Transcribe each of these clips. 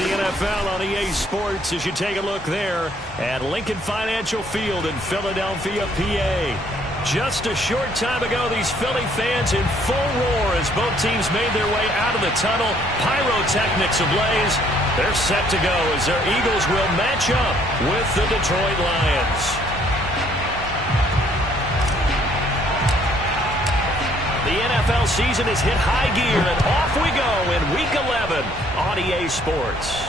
the NFL on EA Sports as you take a look there at Lincoln Financial Field in Philadelphia, PA. Just a short time ago, these Philly fans in full roar as both teams made their way out of the tunnel. Pyrotechnics ablaze. They're set to go as their Eagles will match up with the Detroit Lions. The NFL season has hit high gear, and off we go in Week 11 on EA Sports.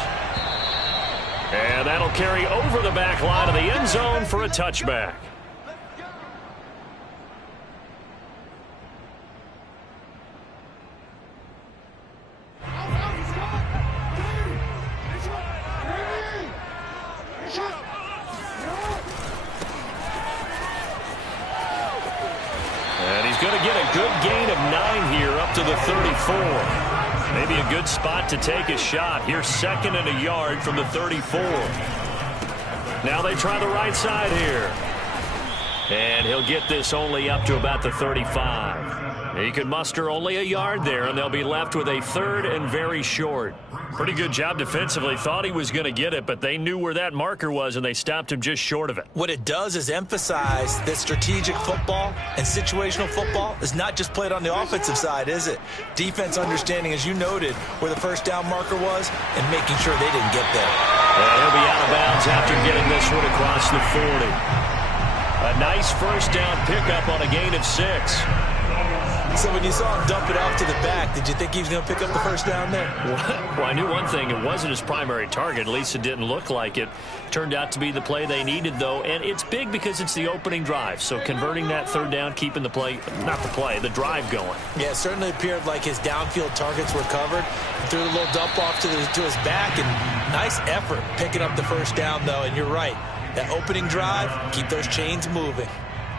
And that'll carry over the back line of the end zone for a touchback. Going to get a good gain of 9 here up to the 34. Maybe a good spot to take a shot. Here's 2nd and a yard from the 34. Now they try the right side here. And he'll get this only up to about the 35. He could muster only a yard there, and they'll be left with a 3rd and very short. Pretty good job defensively. Thought he was going to get it, but they knew where that marker was, and they stopped him just short of it. What it does is emphasize that strategic football and situational football is not just played on the offensive side, is it? Defense understanding, as you noted, where the first down marker was and making sure they didn't get there. And he'll be out of bounds after getting this one across the 40. A nice first down pickup on a gain of 6. So when you saw him dump it off to the back, did you think he was going to pick up the first down there? Well, I knew one thing. It wasn't his primary target. At least it didn't look like it. Turned out to be the play they needed, though. And it's big because it's the opening drive. So converting that 3rd down, keeping the play, not the play, the drive going. Yeah, it certainly appeared like his downfield targets were covered. He threw a little dump off to his back, and nice effort picking up the first down, though. And you're right. That opening drive, keep those chains moving.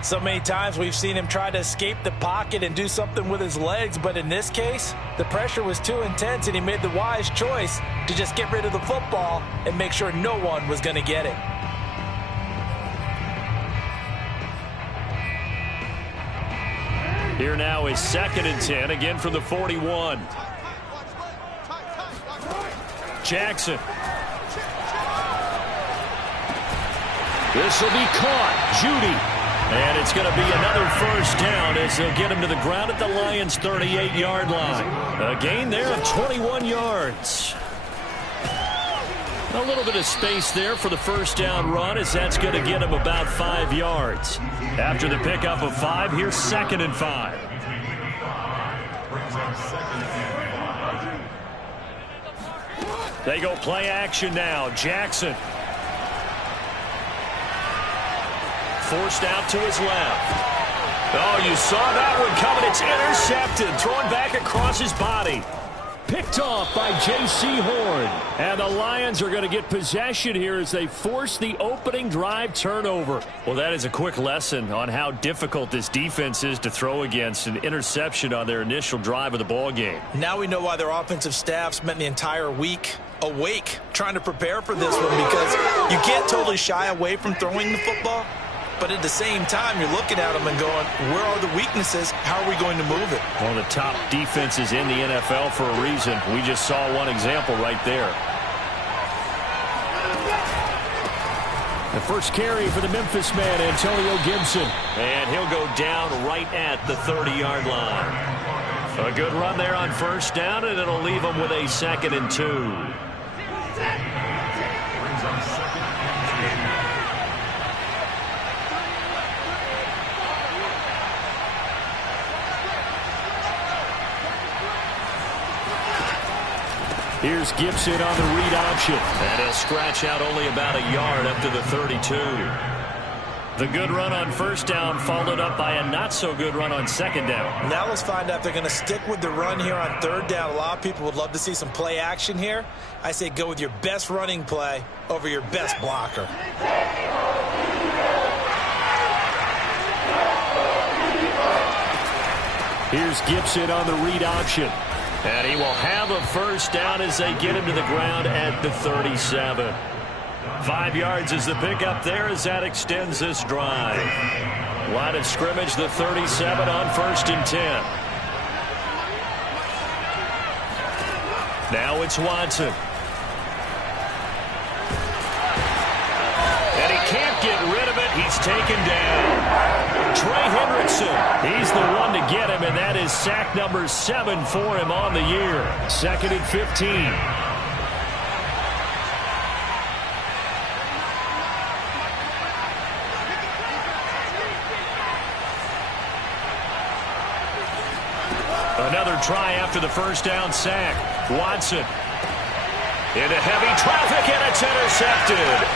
So many times we've seen him try to escape the pocket and do something with his legs, but in this case, the pressure was too intense, and he made the wise choice to just get rid of the football and make sure no one was going to get it. Here now is 2nd and 10, again from the 41. Jackson. This will be caught. Judy. And it's going to be another first down as they'll get him to the ground at the Lions' 38-yard line. A gain there of 21 yards. A little bit of space there for the first down run as that's going to get him about 5 yards. After the pickup of 5, here's 2nd and 5. They go play action now. Jackson. Forced out to his left. Oh, you saw that one coming. It's intercepted. Thrown back across his body. Picked off by J.C. Horn. And the Lions are going to get possession here as they force the opening drive turnover. Well, that is a quick lesson on how difficult this defense is to throw against. An interception on their initial drive of the ball game. Now we know why their offensive staff spent the entire week awake trying to prepare for this one, because you can't totally shy away from throwing the football. But at the same time, you're looking at them and going, where are the weaknesses? How are we going to move it? One of the top defenses in the NFL for a reason. We just saw one example right there. The first carry for the Memphis man, Antonio Gibson. And he'll go down right at the 30-yard line. A good run there on first down, and it'll leave him with a 2nd and 2. Here's Gibson on the read option. And he'll scratch out only about a yard up to the 32. The good run on first down followed up by a not-so-good run on 2nd down. Now let's find out if they're going to stick with the run here on 3rd down. A lot of people would love to see some play action here. I say go with your best running play over your best blocker. Here's Gibson on the read option. And he will have a first down as they get him to the ground at the 37. 5 yards is the pickup there as that extends this drive. Line of scrimmage, the 37 on 1st and 10. Now it's Watson. pass taken down. Trey Hendrickson, he's the one to get him, and that is sack number 7 for him on the year. 2nd and 15. Another try after the first down sack. Watson into heavy traffic, and it's intercepted.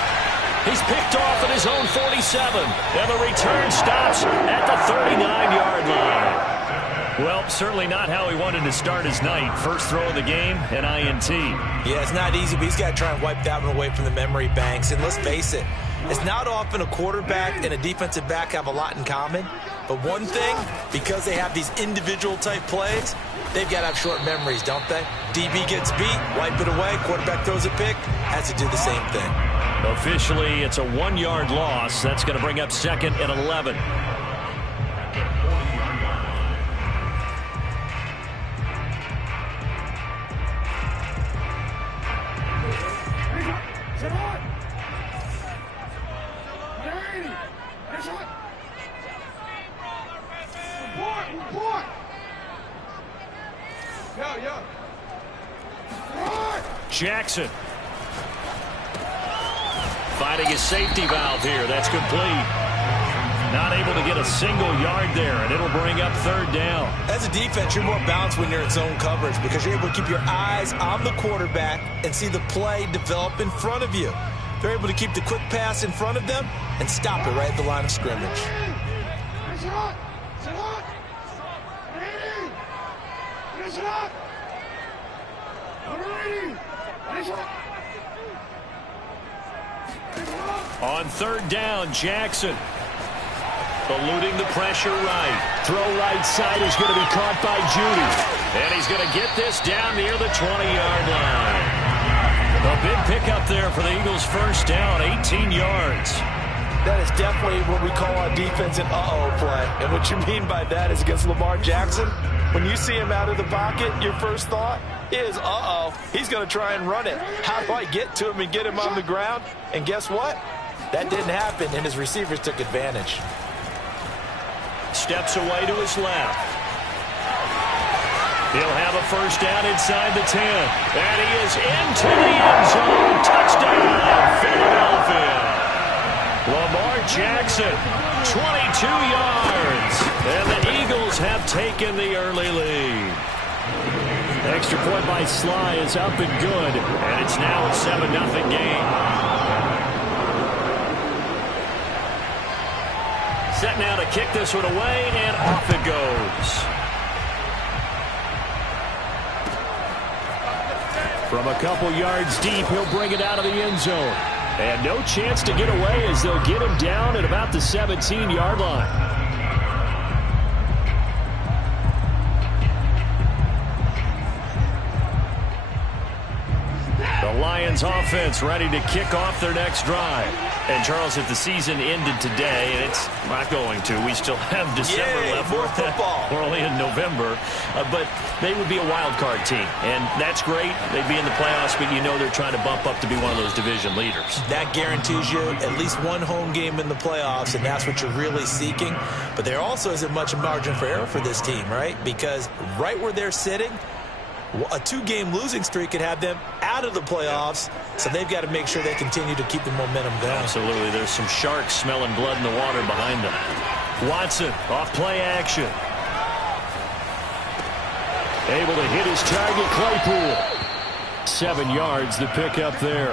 He's picked off at his own 47, and the return stops at the 39-yard line. Well, certainly not how he wanted to start his night. First throw of the game, an INT. Yeah, it's not easy, but he's got to try and wipe that one away from the memory banks. And let's face it, it's not often a quarterback and a defensive back have a lot in common. But one thing, because they have these individual-type plays, they've got to have short memories, don't they? DB gets beat, wipe it away, quarterback throws a pick, has to do the same thing. Officially, it's a 1-yard loss. That's going to bring up 2nd and 11. Jackson finding his safety valve here. That's complete. Not able to get a single yard there, and it'll bring up 3rd down. As a defense, you're more balanced when you're in zone coverage because you're able to keep your eyes on the quarterback and see the play develop in front of you. They're able to keep the quick pass in front of them and stop it right at the line of scrimmage. On 3rd down, Jackson eluding the pressure right. Throw right side is going to be caught by Judy. And he's going to get this down near the 20-yard line. A big pickup there for the Eagles' first down, 18 yards. That is definitely what we call on defense an uh-oh play. And what you mean by that is against Lamar Jackson, when you see him out of the pocket, your first thought is, uh-oh, he's going to try and run it. How do I get to him and get him on the ground? And guess what? That didn't happen, and his receivers took advantage. Steps away to his left. He'll have a first down inside the 10. And he is into the end zone. Touchdown, Philadelphia. Lamar Jackson, 22 yards. And the Eagles have taken the early lead. Extra point by Sly is up and good. And it's now a 7-0 game. Set now to kick this one away, and off it goes. From a couple yards deep, he'll bring it out of the end zone. And no chance to get away as they'll get him down at about the 17-yard line. The Lions offense ready to kick off their next drive. And, Charles, if the season ended today, and it's not going to, we still have December left. More football. We're only in November. But they would be a wild card team. And that's great. They'd be in the playoffs, but you know they're trying to bump up to be one of those division leaders. That guarantees you at least one home game in the playoffs, and that's what you're really seeking. But there also isn't much margin for error for this team, right? Because right where they're sitting, a 2-game losing streak could have them out of the playoffs, so they've got to make sure they continue to keep the momentum going. Absolutely. There's some sharks smelling blood in the water behind them. Watson off play action. Able to hit his target, Claypool. 7 yards, the pickup there.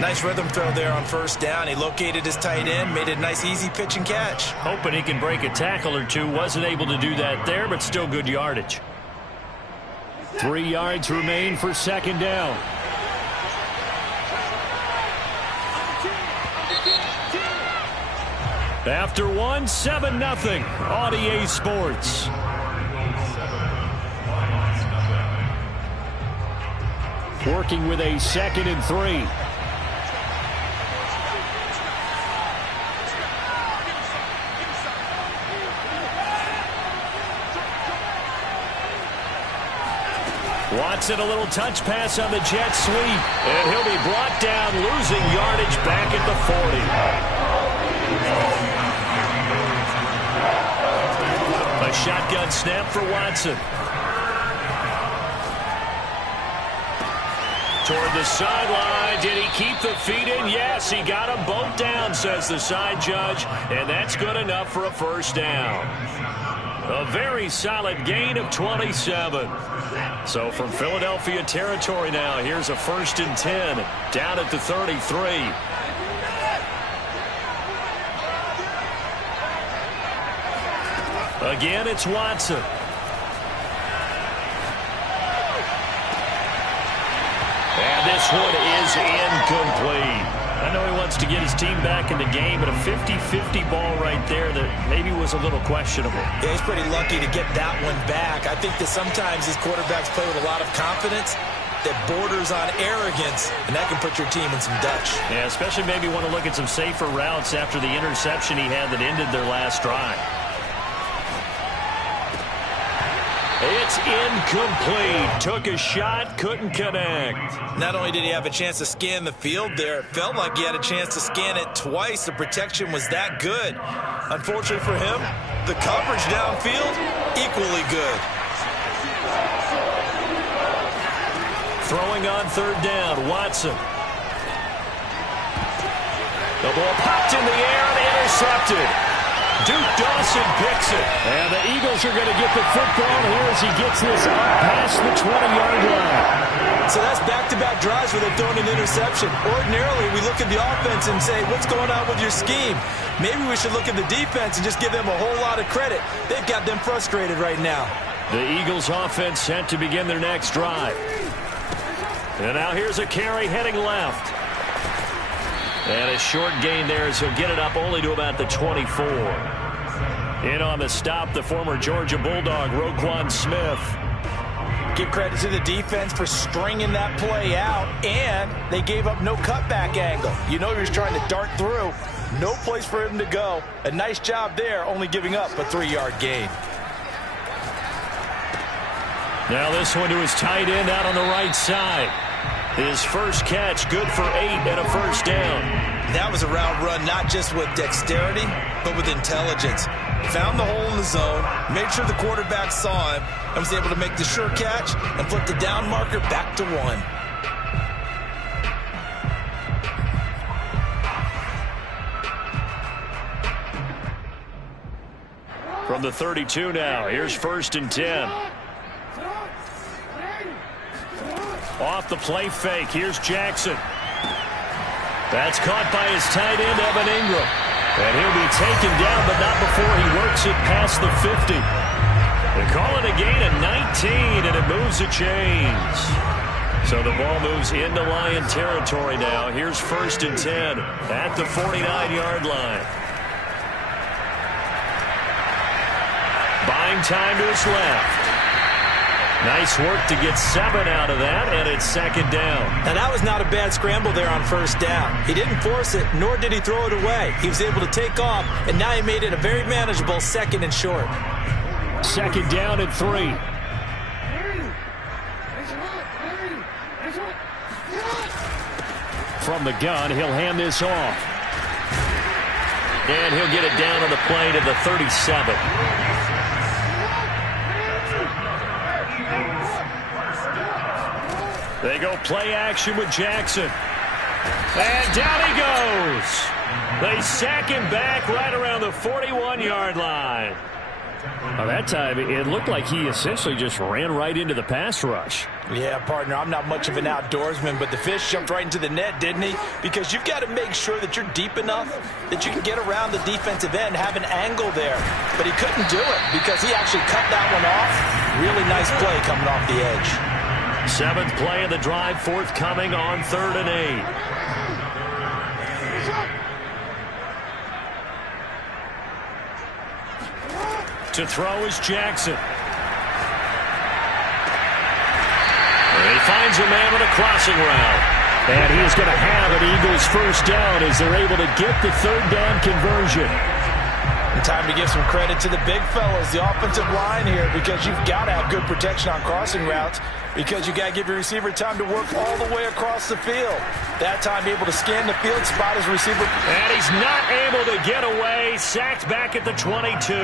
Nice rhythm throw there on first down. He located his tight end, made it a nice easy pitch and catch. Hoping he can break a tackle or two. Wasn't able to do that there, but still good yardage. 3 yards remain for second down. After one, 7-0. On EA Sports. Working with a 2nd and 3. Watson, a little touch pass on the jet sweep. And he'll be brought down, losing yardage back at the 40. A shotgun snap for Watson. Toward the sideline. Did he keep the feet in? Yes, he got them both down, says the side judge. And that's good enough for a first down. A very solid gain of 27. So from Philadelphia territory now, here's a 1st and 10 down at the 33. Again, it's Watson. And this one is incomplete. I know he wants to get his team back in the game, but a 50-50 ball right there that maybe was a little questionable. Yeah, he's pretty lucky to get that one back. I think that sometimes these quarterbacks play with a lot of confidence that borders on arrogance, and that can put your team in some Dutch. Yeah, especially maybe want to look at some safer routes after the interception he had that ended their last drive. It's incomplete. Took a shot, couldn't connect. Not only did he have a chance to scan the field there, it felt like he had a chance to scan it twice. The protection was that good. Unfortunately for him, the coverage downfield, equally good. Throwing on 3rd down, Watson. The ball popped in the air and intercepted. Duke Dawson picks it. And the Eagles are going to get the football here as he gets this up past the 20-yard line. So that's back-to-back drives where they've thrown an interception. Ordinarily, we look at the offense and say, what's going on with your scheme? Maybe we should look at the defense and just give them a whole lot of credit. They've got them frustrated right now. The Eagles offense set to begin their next drive. And now here's a carry heading left. And a short gain there as he'll get it up only to about the 24. In on the stop, the former Georgia Bulldog, Roquan Smith. Give credit to the defense for stringing that play out, and they gave up no cutback angle. You know he was trying to dart through. No place for him to go. A nice job there, only giving up a 3-yard gain. Now this one to his tight end out on the right side. His first catch, good for 8 and a first down. That was a route run not just with dexterity, but with intelligence. Found the hole in the zone, made sure the quarterback saw him, and was able to make the sure catch and flip the down marker back to 1. From the 32 now, here's 1st and 10. Off the play fake, here's Jackson. That's caught by his tight end, Evan Ingram. And he'll be taken down, but not before he works it past the 50. They call it a gain of 19, and it moves the chains. So the ball moves into Lion territory now. Here's 1st and 10 at the 49-yard line. Buying time to his left. Nice work to get 7 out of that, and it's 2nd down. Now, that was not a bad scramble there on 1st down. He didn't force it, nor did he throw it away. He was able to take off, and now he made it a very manageable 2nd and short. 2nd down and 3. From the gun, he'll hand this off. And he'll get it down on the play to the 37. They go play action with Jackson. And down he goes. They sack him back right around the 41-yard line. Well, that time, it looked like he essentially just ran right into the pass rush. Yeah, partner, I'm not much of an outdoorsman, but the fish jumped right into the net, didn't he? Because you've got to make sure that you're deep enough that you can get around the defensive end, have an angle there. But he couldn't do it because he actually cut that one off. Really nice play coming off the edge. 7th play of the drive, forthcoming on 3rd and 8. To throw is Jackson. He finds a man with a crossing route. And he is going to have an Eagles first down as they're able to get the 3rd down conversion. And time to give some credit to the big fellas, the offensive line here, because you've got to have good protection on crossing routes, because you got to give your receiver time to work all the way across the field. That time able to scan the field, spot his receiver. And he's not able to get away. Sacked back at the 22.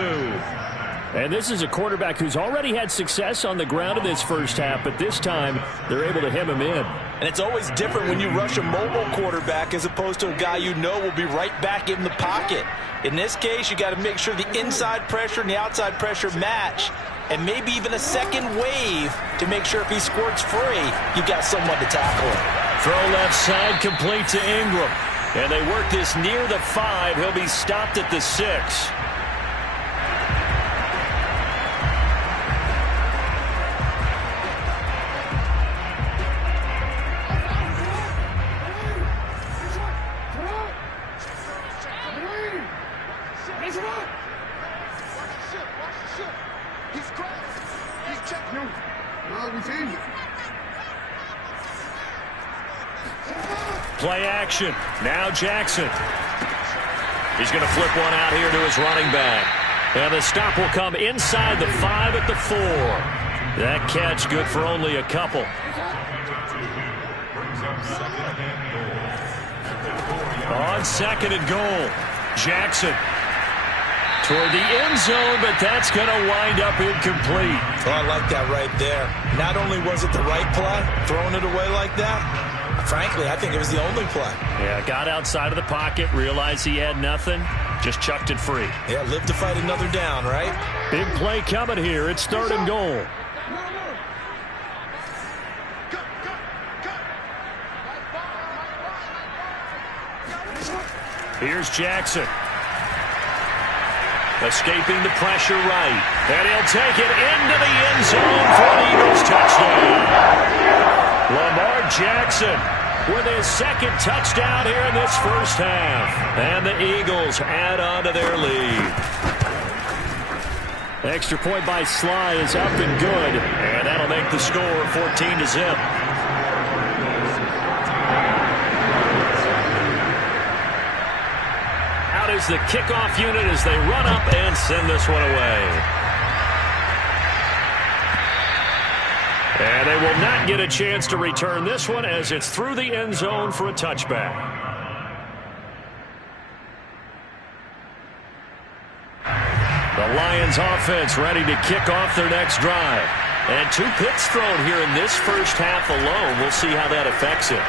And this is a quarterback who's already had success on the ground in this first half, but this time they're able to hem him in. And it's always different when you rush a mobile quarterback as opposed to a guy you know will be right back in the pocket. In this case, you got to make sure the inside pressure and the outside pressure match, and maybe even a second wave to make sure if he squirts free, you've got someone to tackle him. Throw left side, complete to Ingram. And they work this near the 5. He'll be stopped at the 6. Play action. Now Jackson. He's going to flip one out here to his running back. And the stop will come inside the 5 at the 4. That catch good for only a couple. On second and goal. Jackson toward the end zone, but that's going to wind up incomplete. Oh, I like that right there. Not only was it the right play, throwing it away like that, frankly, I think it was the only play. Yeah, got outside of the pocket, realized he had nothing, just chucked it free. Yeah, live to fight another down, right? Big play coming here. It's third and goal. Here's Jackson. Escaping the pressure right. And he'll take it into the end zone for an Eagles touchdown. Lamar Jackson with his second touchdown here in this first half. And the Eagles add on to their lead. Extra point by Sly is up and good. And that'll make the score 14-0. Out is the kickoff unit as they run up and send this one away. And they will not get a chance to return this one as it's through the end zone for a touchback. The Lions offense ready to kick off their next drive. And 2 picks thrown here in this first half alone. We'll see how that affects him.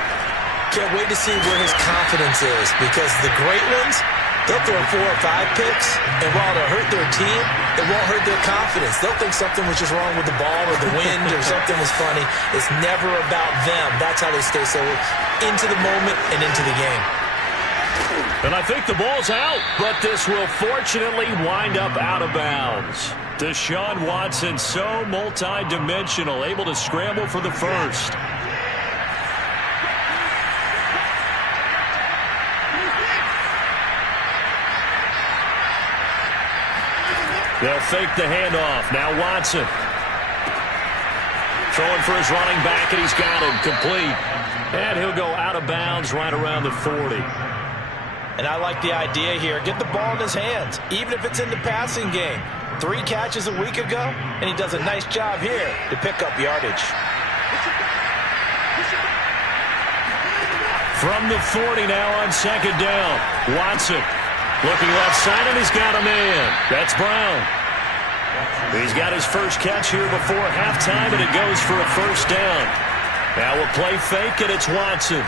Can't wait to see where his confidence is, because the great ones, they'll throw 4 or 5 picks, and while they'll hurt their team, it won't hurt their confidence. They'll think something was just wrong with the ball or the wind or something was funny. It's never about them. That's how they stay so into the moment and into the game. And I think the ball's out, but this will fortunately wind up out of bounds. Deshaun Watson, so multi-dimensional, able to scramble for the first. They'll fake the handoff. Now Watson. Throwing for his running back, and he's got him complete. And he'll go out of bounds right around the 40. And I like the idea here. Get the ball in his hands, even if it's in the passing game. 3 catches a week ago, and he does a nice job here to pick up yardage. From the 40 now on second down. Watson looking left side, and he's got a man. That's Brown. He's got his first catch here before halftime, and it goes for a first down. Now we'll play fake, and it's Watson.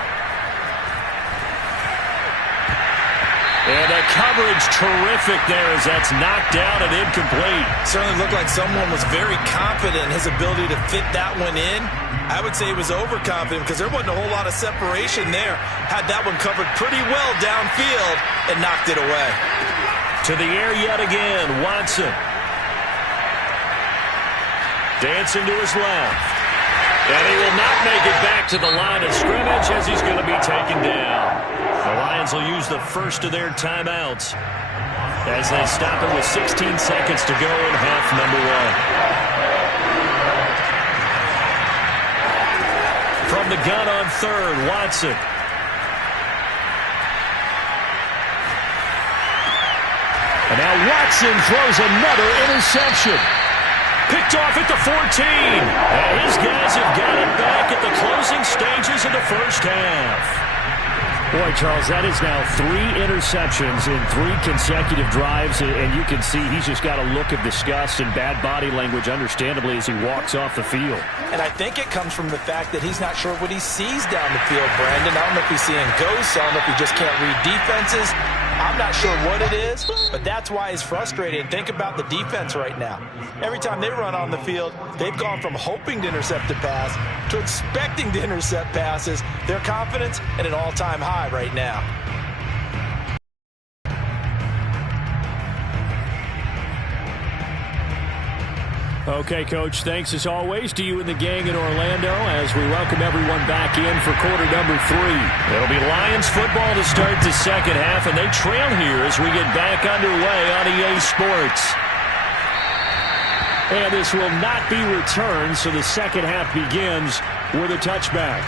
And the coverage terrific there as that's knocked down and incomplete. Certainly looked like someone was very confident in his ability to fit that one in. I would say he was overconfident because there wasn't a whole lot of separation there. Had that one covered pretty well downfield and knocked it away. To the air yet again, Watson. Dancing to his left. And he will not make it back to the line of scrimmage as he's going to be taken down. The Lions will use the first of their timeouts as they stop it with 16 seconds to go in half number 1. From the gun on third, And now Watson throws another interception. Picked off at the 14. And his guys have got it back at the closing stages of the first half. Boy, Charles, that is now 3 interceptions in 3 consecutive drives, and you can see he's just got a look of disgust and bad body language, understandably, as he walks off the field. And I think it comes from the fact that he's not sure what he sees down the field, Brandon. I don't know if he's seeing ghosts. I don't know if he just can't read defenses. I'm not sure what it is, but that's why he's frustrated. Think about the defense right now. Every time they run on the field, they've gone from hoping to intercept a pass to expecting to intercept passes. Their confidence at an all-time high right now. Okay, Coach, thanks as always to you and the gang in Orlando as we welcome everyone back in for quarter number 3. It'll be Lions football to start the second half, and they trail here as we get back underway on EA Sports. And this will not be returned, so the second half begins with a touchback.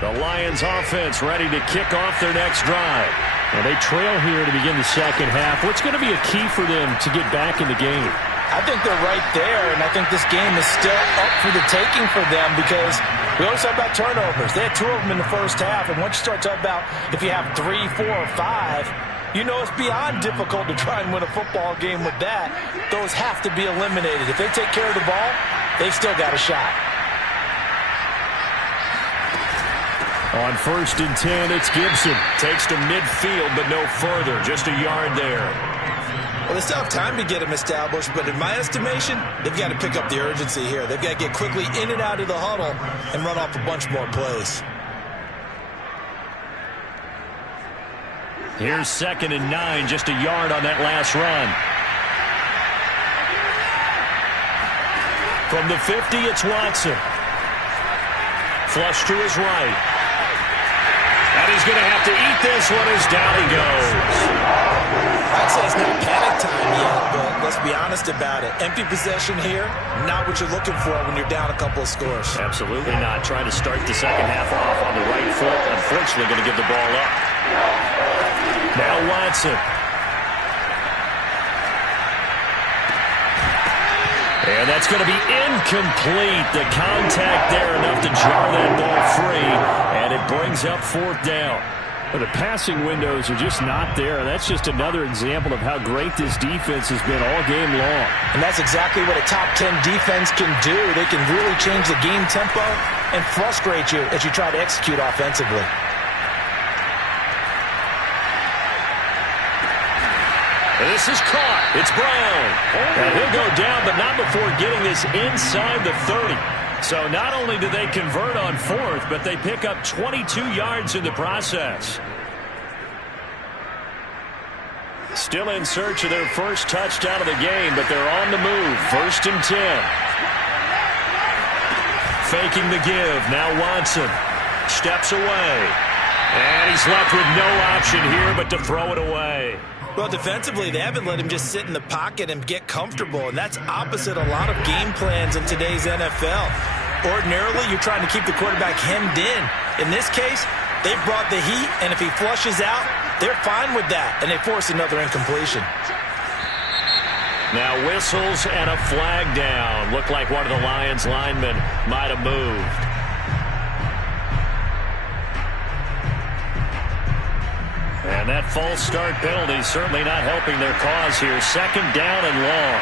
The Lions offense ready to kick off their next drive. And they trail here to begin the second half. What's going to be a key for them to get back in the game? I think they're right there, and I think this game is still up for the taking for them because we always talk about turnovers. They had 2 of them in the first half, and once you start talking about if you have 3, 4, or 5, you know it's beyond difficult to try and win a football game with that. Those have to be eliminated. If they take care of the ball, they've still got a shot. On 1st and 10, it's Gibson. Takes to midfield, but no further. Just a yard there. Well, they still have time to get him established, but in my estimation, they've got to pick up the urgency here. They've got to get quickly in and out of the huddle and run off a bunch more plays. Here's 2nd and 9, just a yard on that last run. From the 50, it's Watson. Flush to his right. And he's going to have to eat this one as down he goes. I'd say it's not panic time yet, but let's be honest about it. Empty possession here, not what you're looking for when you're down a couple of scores. Absolutely not. Trying to start the second half off on the right foot. Unfortunately, going to give the ball up. Now Watson. And that's going to be incomplete. The contact there enough to jar that ball free. And it brings up 4th down. But the passing windows are just not there. That's just another example of how great this defense has been all game long. And that's exactly what a top 10 defense can do. They can really change the game tempo and frustrate you as you try to execute offensively. This is caught. It's Brown. And he'll go down, but not before getting this inside the 30. So not only do they convert on 4th, but they pick up 22 yards in the process. Still in search of their first touchdown of the game, but they're on the move. 1st and 10. Faking the give. Now Watson steps away. And he's left with no option here but to throw it away. Well, defensively, they haven't let him just sit in the pocket and get comfortable, and that's opposite a lot of game plans in today's NFL. Ordinarily, you're trying to keep the quarterback hemmed in. In this case, they've brought the heat, and if he flushes out, they're fine with that, and they force another incompletion. Now whistles and a flag down. Looked like one of the Lions linemen might have moved. And that false start penalty certainly not helping their cause here. 2nd down and long.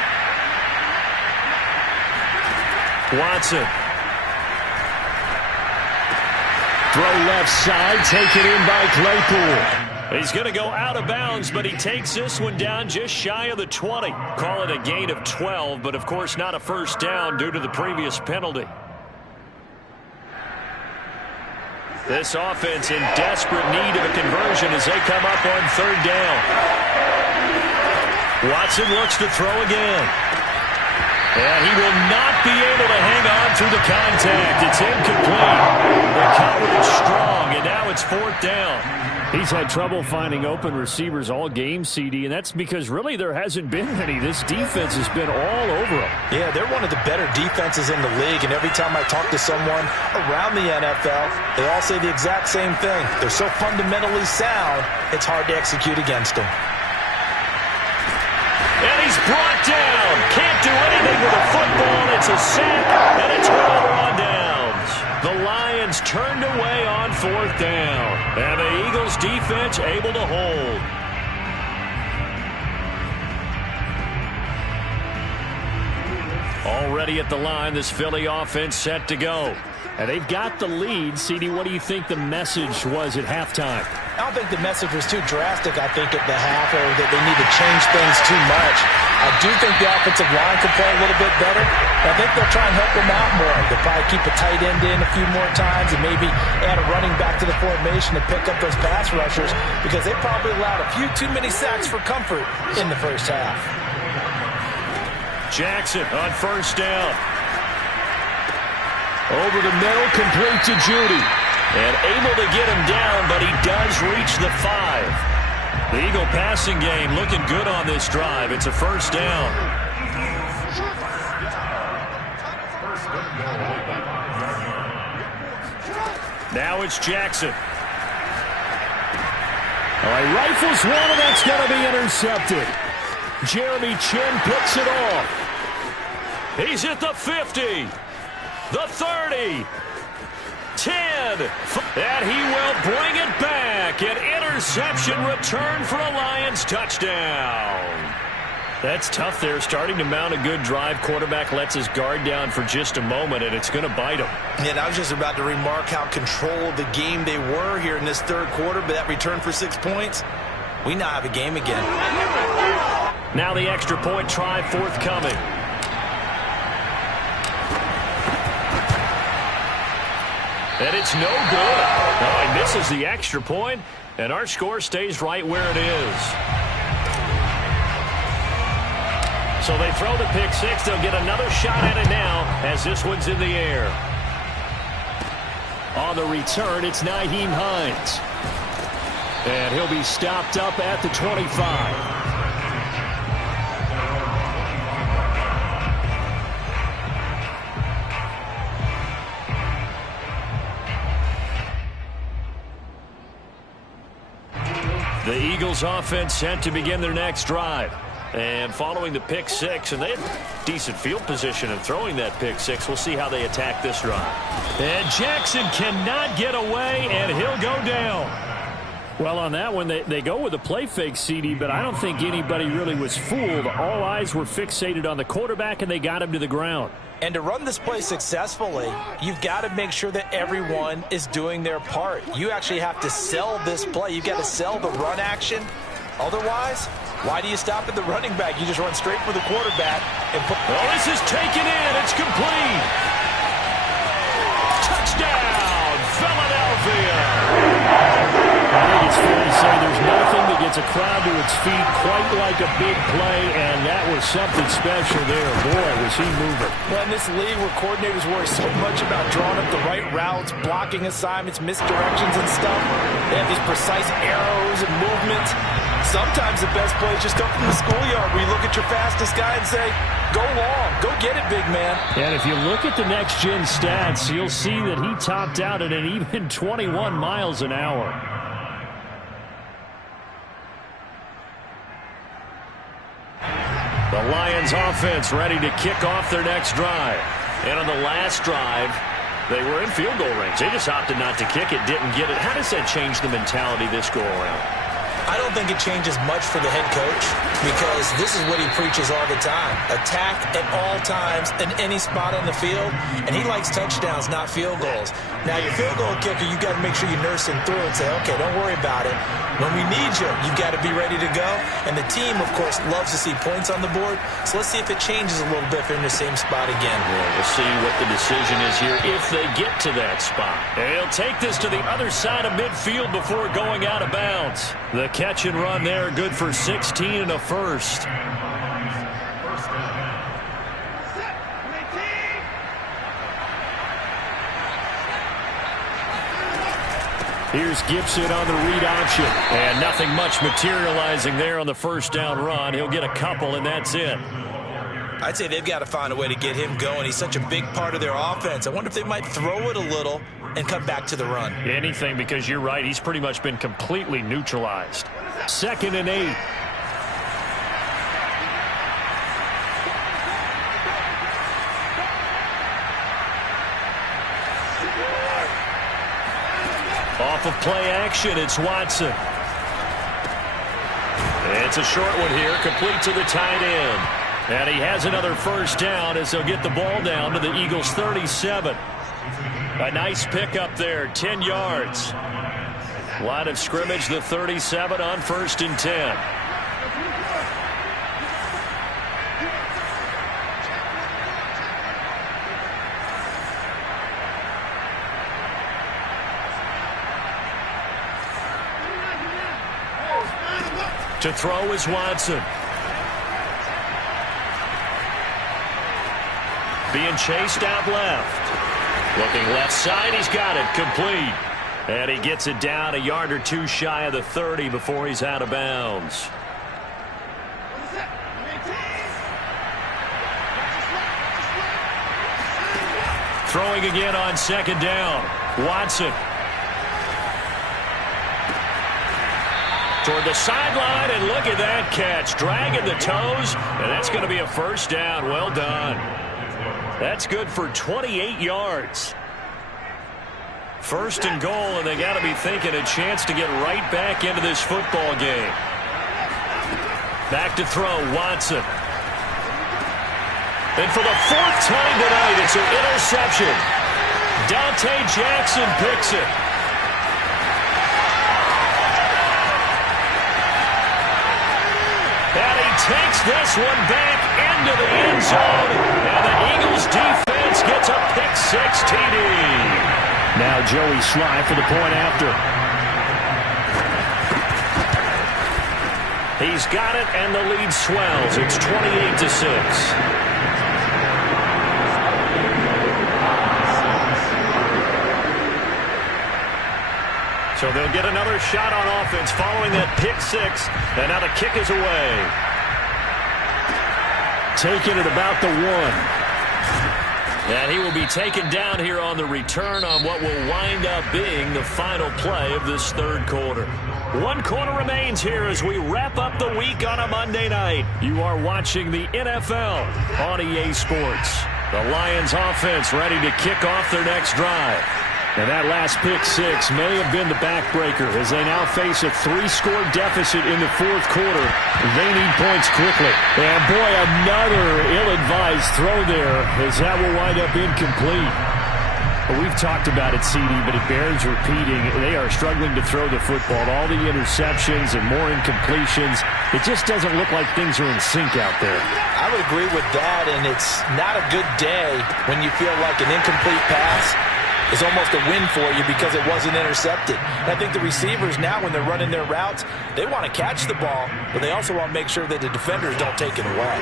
Watson. Throw left side, taken in by Claypool. He's going to go out of bounds, but he takes this one down just shy of the 20. Call it a gain of 12, but of course not a first down due to the previous penalty. This offense in desperate need of a conversion as they come up on 3rd down. Watson looks to throw again. And he will not be able to hang on through the contact. It's incomplete. The coverage strong, and now it's 4th down. He's had trouble finding open receivers all game, CD, and that's because really there hasn't been any. This defense has been all over him. Yeah, they're one of the better defenses in the league, and every time I talk to someone around the NFL, they all say the exact same thing. They're so fundamentally sound, it's hard to execute against them. And he's brought down. Can't do anything with a football. It's a sack, and a turnover on downs. The Lions turned away on 4th down. And the Eagles defense able to hold. Already at the line, this Philly offense set to go. And they've got the lead. CD, what do you think the message was at halftime? I don't think the message was too drastic, I think, at the half, or that they need to change things too much. I do think the offensive line could play a little bit better. I think they'll try and help them out more. They'll probably keep a tight end in a few more times and maybe add a running back to the formation to pick up those pass rushers, because they probably allowed a few too many sacks for comfort in the first half. Jackson on 1st down. Over the middle, complete to Judy. And able to get him down, but he does reach the 5. The Eagle passing game looking good on this drive. It's a 1st down. Now it's Jackson. All right, rifles one, and that's going to be intercepted. Jeremy Chin picks it off. He's at the 50. The 30. 10. And he will bring it back. An interception return for a Lions touchdown. That's tough there. Starting to mount a good drive. Quarterback lets his guard down for just a moment, and it's going to bite him. And I was just about to remark how controlled the game they were here in this 3rd quarter, but that return for 6 points, we now have a game again. Now the extra point try forthcoming. And it's no good. Oh, he misses the extra point, and our score stays right where it is. So they throw the pick 6. They'll get another shot at it now as this one's in the air. On the return, it's Nyheim Hines. And he'll be stopped up at the 25. The Eagles offense sent to begin their next drive. And following the pick 6, and they have decent field position in throwing that pick 6. We'll see how they attack this drive. And Jackson cannot get away, and he'll go down. Well, on that one, they go with a play fake, CD, but I don't think anybody really was fooled. All eyes were fixated on the quarterback, and they got him to the ground. And to run this play successfully, you've got to make sure that everyone is doing their part. You actually have to sell this play. You've got to sell the run action. Otherwise, why do you stop at the running back? You just run straight for the quarterback. And put this is taken in. It's complete. Touchdown, Philadelphia. I think it's fair to say there's nothing that gets a crowd to its feet quite like a big play, and that was something special there. Boy, was he moving. Well, in this league where coordinators worry so much about drawing up the right routes, blocking assignments, misdirections and stuff, they have these precise arrows and movements. Sometimes the best play is just up from the schoolyard where you look at your fastest guy and say, go long, go get it, big man. And if you look at the next-gen stats, you'll see that he topped out at an even 21 miles an hour. The Lions offense ready to kick off their next drive. And on the last drive, they were in field goal range. They just opted not to kick it, didn't get it. How does that change the mentality this go around? I don't think it changes much for the head coach, because this is what he preaches all the time. Attack at all times in any spot on the field, and he likes touchdowns, not field goals. Now, your field goal kicker, you've got to make sure you nurse him through and say, okay, don't worry about it. When we need you, you've got to be ready to go. And the team, of course, loves to see points on the board. So let's see if it changes a little bit if they're in the same spot again. Yeah, we'll see what the decision is here if they get to that spot. They'll take this to the other side of midfield before going out of bounds. The catch and run there, good for 16 and a first. Here's Gibson on the read option. And nothing much materializing there on the first down run. He'll get a couple, and that's it. I'd say they've got to find a way to get him going. He's such a big part of their offense. I wonder if they might throw it a little and come back to the run. Anything, because you're right. He's pretty much been completely neutralized. 2nd and 8. Off of play action, it's Watson. It's a short one here, complete to the tight end. And he has another first down as they'll get the ball down to the Eagles' 37. A nice pickup there, 10 yards. Line of scrimmage, the 37 on 1st and 10. To throw is Watson. Being chased out left. Looking left side, he's got it, complete. And he gets it down a yard or two shy of the 30 before he's out of bounds. Throwing again on 2nd down. Watson. Toward the sideline, and look at that catch. Dragging the toes, and that's going to be a first down. Well done. That's good for 28 yards. 1st and goal, and they got to be thinking a chance to get right back into this football game. Back to throw, Watson. And for the 4th time tonight, it's an interception. Dante Jackson picks it. And he takes this one back into the end zone. And the Eagles defense gets a pick-6 TD. Now Joey Sly for the point after. He's got it, and the lead swells. It's 28-6. So they'll get another shot on offense following that pick-6, and now the kick is away. Taking it about the 1. And he will be taken down here on the return on what will wind up being the final play of this 3rd quarter. 1 quarter remains here as we wrap up the week on a Monday night. You are watching the NFL on EA Sports. The Lions offense ready to kick off their next drive. And that last pick-6 may have been the backbreaker as they now face a 3-score deficit in the 4th quarter. They need points quickly. And boy, another ill-advised throw there as that will wind up incomplete. Well, we've talked about it, CD, but it bears repeating. They are struggling to throw the football. All the interceptions and more incompletions. It just doesn't look like things are in sync out there. I would agree with that, and it's not a good day when you feel like an incomplete pass is almost a win for you because it wasn't intercepted. And I think the receivers now, when they're running their routes, they want to catch the ball, but they also want to make sure that the defenders don't take it away.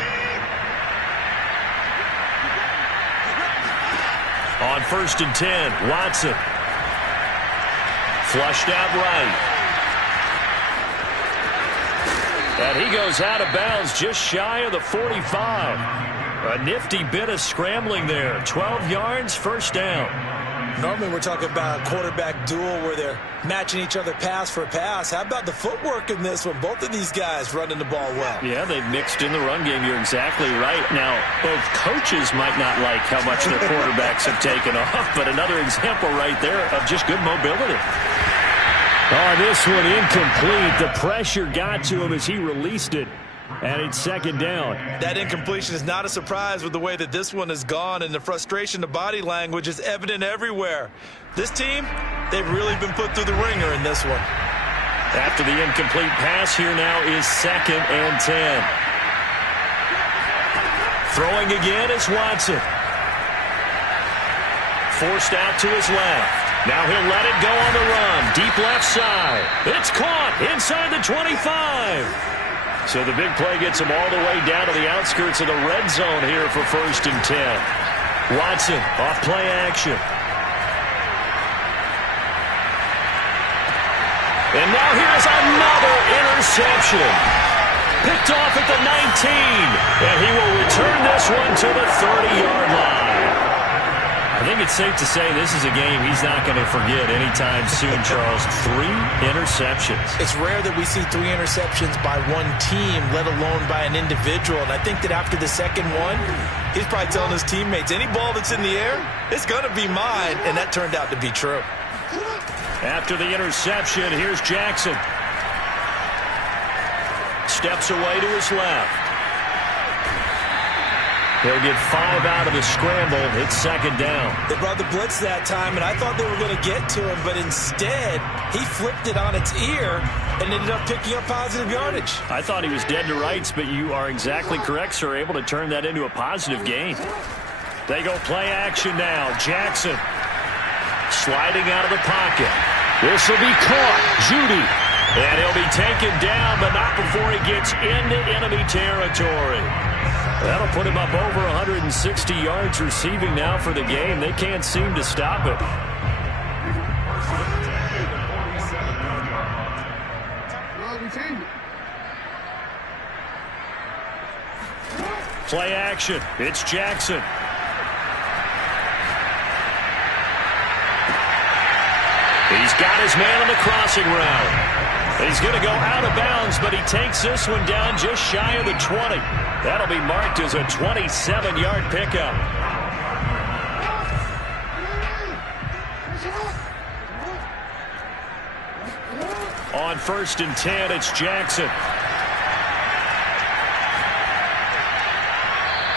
On 1st and 10, Watson. Flushed out right. And he goes out of bounds just shy of the 45. A nifty bit of scrambling there. 12 yards, first down. Normally we're talking about a quarterback duel where they're matching each other pass for pass. How about the footwork in this one? Both of these guys running the ball well. Yeah, they've mixed in the run game. You're exactly right. Now, both coaches might not like how much their quarterbacks have taken off, but another example right there of just good mobility. Oh, this one incomplete. The pressure got to him as he released it. And it's 2nd down. That incompletion is not a surprise with the way that this one has gone, and the frustration, the body language is evident everywhere. This team, they've really been put through the ringer in this one. After the incomplete pass, here now is 2nd and 10. Throwing again is Watson. Forced out to his left. Now he'll let it go on the run. Deep left side. It's caught inside the 25. So the big play gets him all the way down to the outskirts of the red zone here for 1st and 10. Watson off play action. And now here's another interception. Picked off at the 19. And he will return this one to the 30-yard line. I think it's safe to say this is a game he's not going to forget anytime soon, Charles. 3 interceptions. It's rare that we see 3 interceptions by one team, let alone by an individual. And I think that after the second one, he's probably telling his teammates, any ball that's in the air, it's going to be mine. And that turned out to be true. After the interception, here's Jackson. Steps away to his left. He'll get 5 out of the scramble. It's second down. They brought the blitz that time, and I thought they were going to get to him, but instead, he flipped it on its ear and ended up picking up positive yardage. I thought he was dead to rights, but you are exactly correct, sir. Able to turn that into a positive gain. They go play action now. Jackson sliding out of the pocket. This will be caught. Judy. And he'll be taken down, but not before he gets into enemy territory. That'll put him up over 160 yards receiving now for the game. They can't seem to stop it. Play action. It's Jackson. He's got his man on the crossing route. He's going to go out of bounds, but he takes this one down just shy of the 20. That'll be marked as a 27-yard pickup. On 1st and 10, it's Jackson.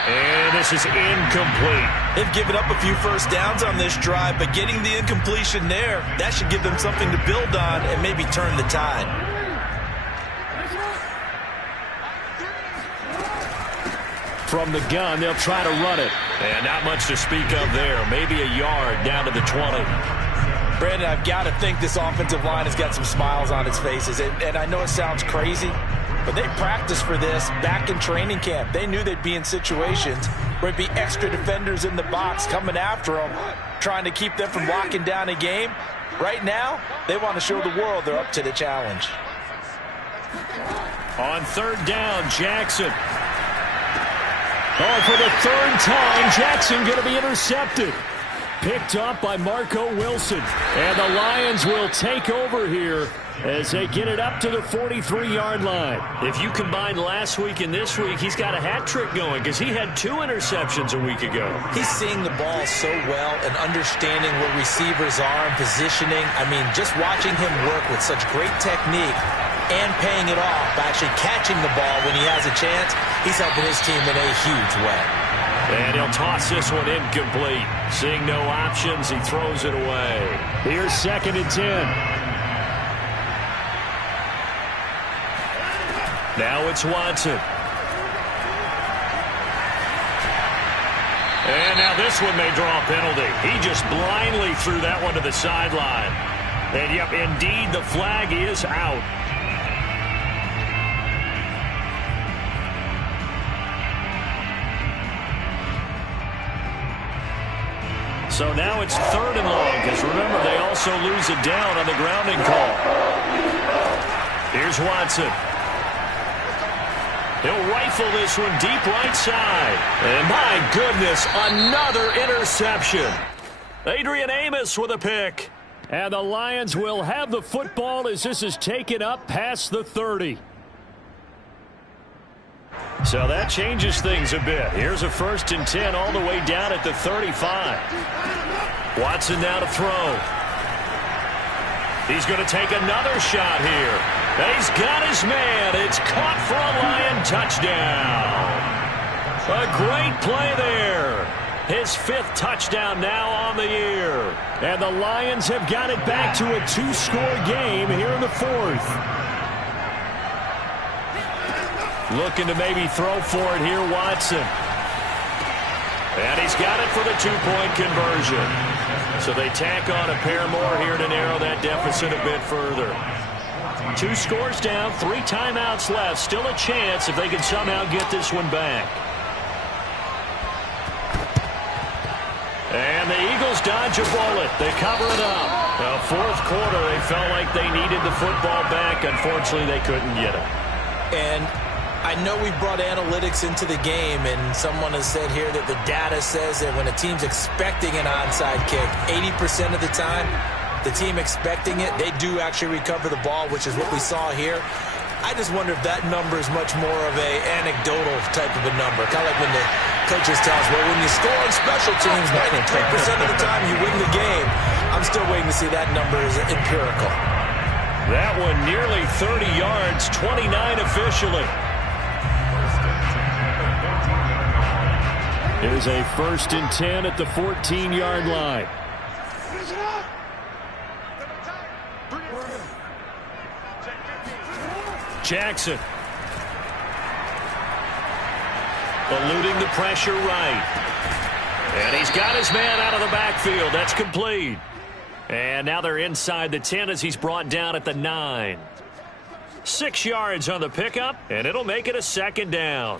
And this is incomplete. They've given up a few first downs on this drive, but getting the incompletion there, that should give them something to build on and maybe turn the tide. From the gun, they'll try to run it. And not much to speak of there. Maybe a yard down to the 20. Brandon, I've got to think this offensive line has got some smiles on its faces. And I know it sounds crazy, but they practiced for this back in training camp. They knew they'd be in situations where it'd be extra defenders in the box coming after them, trying to keep them from locking down a game. Right now, they want to show the world they're up to the challenge. On 3rd down, Jackson. Oh, for the 3rd time, Jackson going to be intercepted. Picked up by Marco Wilson. And the Lions will take over here as they get it up to the 43-yard line. If you combine last week and this week, he's got a hat trick going because he had 2 interceptions a week ago. He's seeing the ball so well and understanding where receivers are and positioning. I mean, just watching him work with such great technique and paying it off by actually catching the ball when he has a chance, he's helping his team in a huge way. And he'll toss this one incomplete. Seeing no options, he throws it away. Here's 2nd and 10. Now it's Watson. And now this one may draw a penalty. He just blindly threw that one to the sideline. And yep, indeed, the flag is out. So now it's 3rd and long, because remember, they also lose it down on the grounding call. Here's Watson. He'll rifle this one deep right side. And my goodness, another interception. Adrian Amos with a pick. And the Lions will have the football as this is taken up past the 30. So that changes things a bit. Here's a 1st and 10 all the way down at the 35. Watson now to throw. He's going to take another shot here. And he's got his man. It's caught for a Lion touchdown. A great play there. His 5th touchdown now on the year. And the Lions have got it back to a 2-score game here in the 4th. Looking to maybe throw for it here, Watson. And he's got it for the 2-point conversion. So they tack on a pair more here to narrow that deficit a bit further. 2 scores down, 3 timeouts left. Still a chance if they can somehow get this one back. And the Eagles dodge a bullet. They cover it up. Now, fourth quarter, they felt like they needed the football back. Unfortunately, they couldn't get it. And I know we brought analytics into the game, and someone has said here that the data says that when a team's expecting an onside kick, 80% of the time, the team expecting it, they do actually recover the ball, which is what we saw here. I just wonder if that number is much more of a anecdotal type of a number. Kind of like when the coaches tell us, well, when you score on special teams, 93% of the time you win the game. I'm still waiting to see that number is empirical. That one nearly 30 yards, 29 officially. Here's a 1st and 10 at the 14-yard line. Jackson. Eluding the pressure right. And he's got his man out of the backfield. That's complete. And now they're inside the 10 as he's brought down at the 9. 6 yards on the pickup, and it'll make it a 2nd down.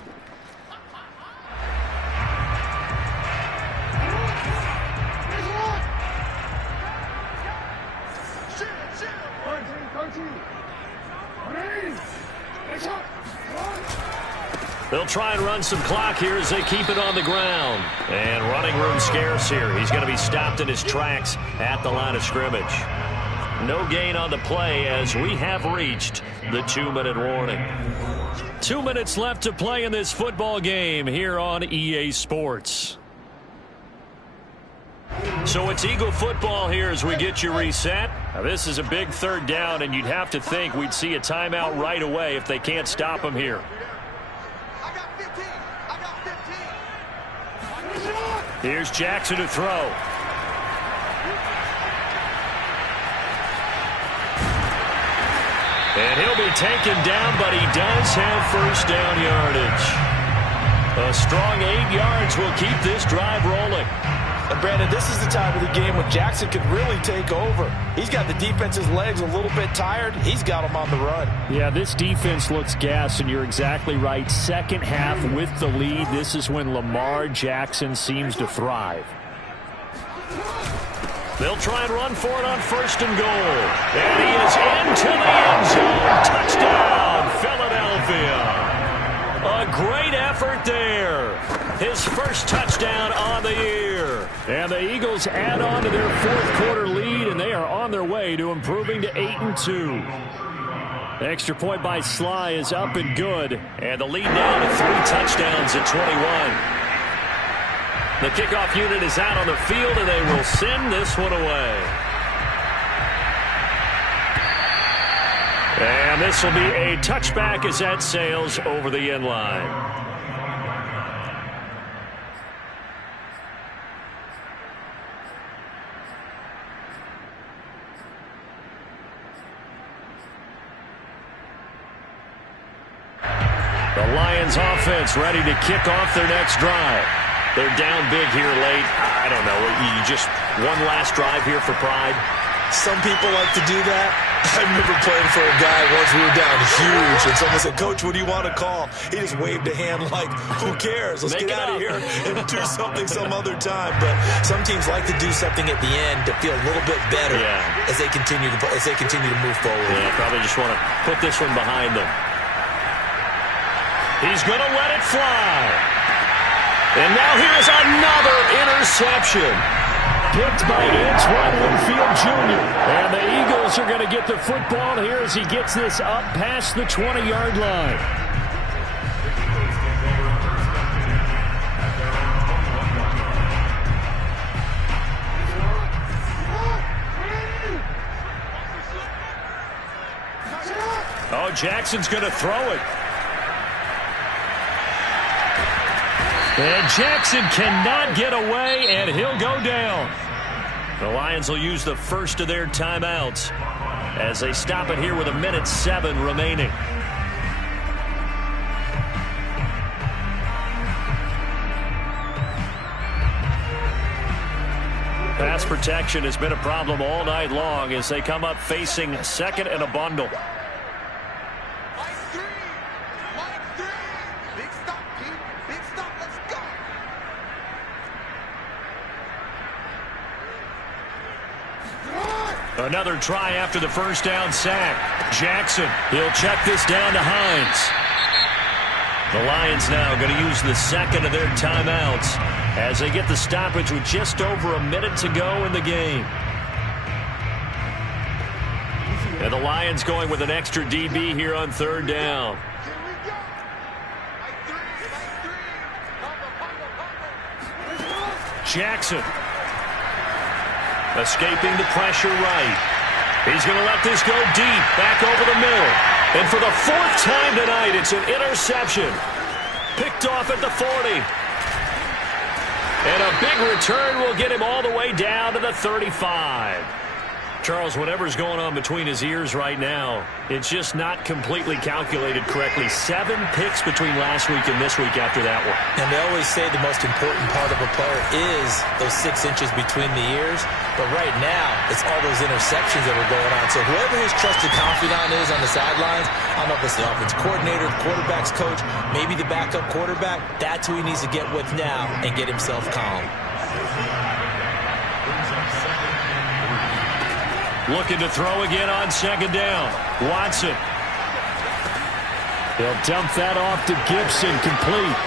They'll try and run some clock here as they keep it on the ground. And running room scarce here. He's going to be stopped in his tracks at the line of scrimmage. No gain on the play as we have reached the 2-minute warning. 2 minutes left to play in this football game here on EA Sports. So it's Eagle football here as we get you reset. Now this is a big 3rd down, and you'd have to think we'd see a timeout right away if they can't stop him here. Here's Jackson to throw. And he'll be taken down, but he does have 1st down yardage. A strong 8 yards will keep this drive rolling. And Brandon, this is the time of the game when Jackson could really take over. He's got the defense's legs a little bit tired. He's got them on the run. Yeah, this defense looks gassed, and you're exactly right. 2nd half with the lead. This is when Lamar Jackson seems to thrive. They'll try and run for it on 1st and goal. And he is into the end zone. Touchdown, Philadelphia. A great effort there. His 1st touchdown on the year. And the Eagles add on to their 4th quarter lead, and they are on their way to improving to 8-2. The extra point by Sly is up and good. And the lead down to 3 touchdowns at 21. The kickoff unit is out on the field, and they will send this one away. And this will be a touchback as that sails over the end line. The Lions offense ready to kick off their next drive. They're down big here late. I don't know. You just one last drive here for pride. Some people like to do that. I remember playing for a guy once. We were down huge, and someone said, "Coach, what do you want to call?" He just waved a hand like, "Who cares? Let's get out of here and do something some other time." But some teams like to do something at the end to feel a little bit better as they continue to move forward. Yeah, probably just want to put this one behind them. He's going to let it fly. And now here's another interception. Picked by Antoine Winfield Jr. And the Eagles are going to get the football here as he gets this up past the 20-yard line. Oh, Jackson's going to throw it. And Jackson cannot get away, and he'll go down. The Lions will use the first of their timeouts as they stop it here with 1:07 remaining. Pass protection has been a problem all night long as they come up facing 2nd and a bundle. Another try after the first down sack. Jackson, he'll check this down to Hines. The Lions now going to use the second of their timeouts as they get the stoppage with just over a minute to go in the game. And the Lions going with an extra DB here on third down. Jackson. Escaping the pressure right. He's going to let this go deep, back over the middle. And for the fourth time tonight, it's an interception. Picked off at the 40. And a big return will get him all the way down to the 35. Charles, whatever's going on between his ears right now, it's just not completely calculated correctly. 7 picks between last week and this week after that one. And they always say the most important part of a player is those 6 inches between the ears. But right now, it's all those interceptions that are going on. So whoever his trusted confidant is on the sidelines, I don't know if it's the offense coordinator, the quarterback's coach, maybe the backup quarterback, that's who he needs to get with now and get himself calm. Looking to throw again on second down. Watson. They'll dump that off to Gibson, complete.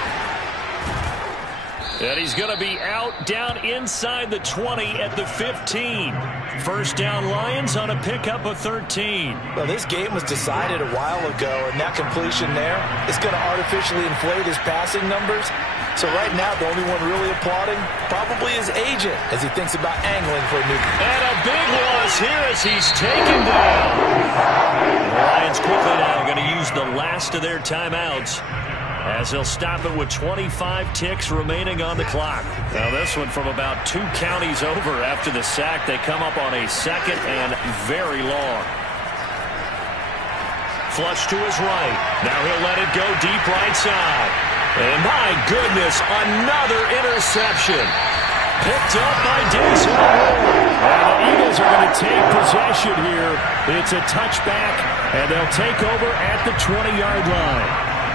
And he's going to be out down inside the 20 at the 15. First down Lions on a pickup of 13. Well, this game was decided a while ago, and that completion there is going to artificially inflate his passing numbers. So right now, the only one really applauding probably his agent as he thinks about angling for a new. And a big loss here as he's taken down. The Lions quickly now going to use the last of their timeouts as they'll stop it with 25 ticks remaining on the clock. Now this one from about 2 counties over after the sack. They come up on a second and very long. Flush to his right. Now he'll let it go deep right side. And my goodness, another interception. Picked up by Dixon. And the Eagles are going to take possession here. It's a touchback, and they'll take over at the 20-yard line.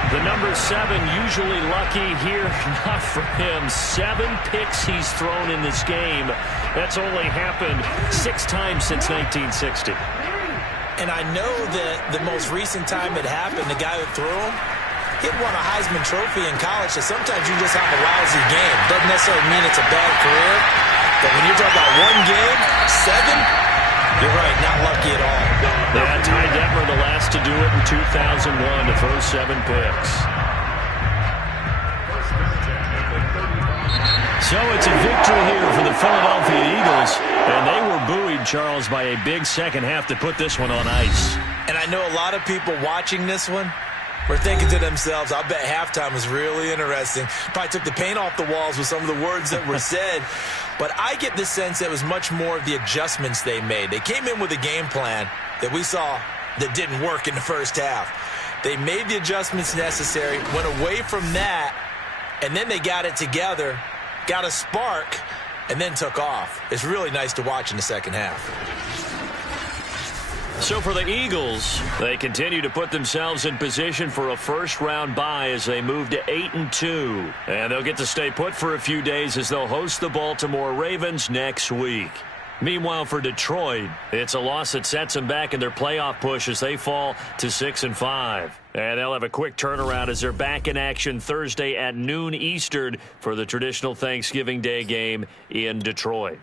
The number 7 usually lucky here. Not for him. 7 picks he's thrown in this game. That's only happened 6 times since 1960. And I know that the most recent time it happened, the guy who threw him, he'd won a Heisman Trophy in college, so sometimes you just have a lousy game. Doesn't necessarily mean it's a bad career, but when you're talking about one game, 7, you're right, not lucky at all. Yeah, Ty Detmer, the last to do it in 2001, to throw 7 picks. So it's a victory here for the Philadelphia Eagles, and they were buoyed, Charles, by a big second half to put this one on ice. And I know a lot of people watching this one were thinking to themselves, I bet halftime was really interesting. Probably took the paint off the walls with some of the words that were said. But I get the sense that it was much more of the adjustments they made. They came in with a game plan that we saw that didn't work in the first half. They made the adjustments necessary, went away from that, and then they got it together, got a spark, and then took off. It's really nice to watch in the second half. So for the Eagles, they continue to put themselves in position for a first-round bye as they move to 8-2. And they'll get to stay put for a few days as they'll host the Baltimore Ravens next week. Meanwhile, for Detroit, it's a loss that sets them back in their playoff push as they fall to 6-5. And they'll have a quick turnaround as they're back in action Thursday at noon Eastern for the traditional Thanksgiving Day game in Detroit.